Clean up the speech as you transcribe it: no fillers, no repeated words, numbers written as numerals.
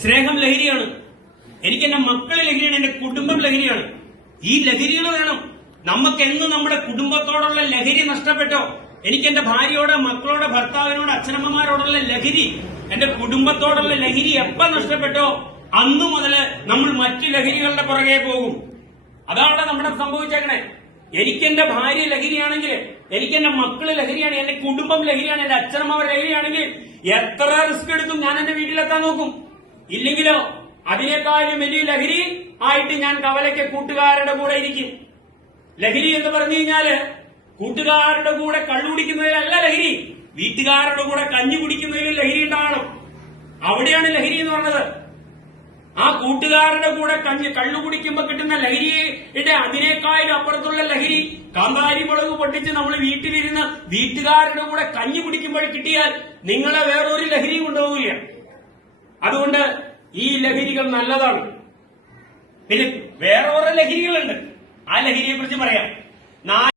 സ്നേഹം ലഹരിയാണ്. എനിക്ക് എന്റെ മക്കളെ ലഹരിയാണ്, എന്റെ കുടുംബം ലഹരിയാണ്. ഈ ലഹരികൾ വേണം നമുക്ക്. എന്ന് നമ്മുടെ കുടുംബത്തോടുള്ള ലഹരി നഷ്ടപ്പെട്ടോ, എനിക്ക് എന്റെ ഭാര്യയോട്, മക്കളോട്, ഭർത്താവിനോട്, അച്ഛനമ്മമാരോടുള്ള ലഹരി, എന്റെ കുടുംബത്തോടുള്ള ലഹരി എപ്പോ നഷ്ടപ്പെട്ടോ അന്നു മുതല് നമ്മൾ മറ്റു ലഹരികളുടെ പുറകെ പോകും. അതാണ് നമ്മുടെ സംഭവിച്ചേക്കണേ. എനിക്ക് എന്റെ ഭാര്യ ലഹരിയാണെങ്കിൽ, എനിക്ക് എന്റെ മക്കള് ലഹരിയാണ്, എന്റെ കുടുംബം ലഹരിയാണ്, എന്റെ അച്ഛനമ്മ ലഹരിയാണെങ്കിൽ എത്ര റിസ്ക് എടുത്തും ഞാൻ എന്റെ വീട്ടിലെത്താൻ നോക്കും. ഇല്ലെങ്കിലോ അതിനേക്കാളും വലിയ ലഹരി ആയിട്ട് ഞാൻ കവലയ്ക്ക് കൂട്ടുകാരുടെ കൂടെ ഇരിക്കും. ലഹരി എന്ന് പറഞ്ഞു കഴിഞ്ഞാല് കൂട്ടുകാരുടെ കൂടെ കള്ളു കുടിക്കുന്നതിലല്ല ലഹരി, വീട്ടുകാരുടെ കൂടെ കഞ്ഞി കുടിക്കുന്നതിലും ലഹരി ഉണ്ടാകണം. അവിടെയാണ് ലഹരി എന്ന് പറഞ്ഞത്. ആ കൂട്ടുകാരുടെ കൂടെ കള്ളു കുടിക്കുമ്പോ കിട്ടുന്ന ലഹരിയുടെ അതിനേക്കാളും അപ്പുറത്തുള്ള ലഹരി കാന്താരി മുളക് പൊട്ടിച്ച് നമ്മൾ വീട്ടിലിരുന്ന് വീട്ടുകാരുടെ കൂടെ കഞ്ഞി കുടിക്കുമ്പോൾ കിട്ടിയാൽ നിങ്ങളെ വേറൊരു ലഹരിയും കൊണ്ടുപോകില്ല. അതുകൊണ്ട് ഈ ലഹരികൾ നല്ലതാണ്. പിന്നെ വേറെ കുറെ ലഹരികളുണ്ട്, ആ ലഹരിയെ കുറിച്ച് പറയാം.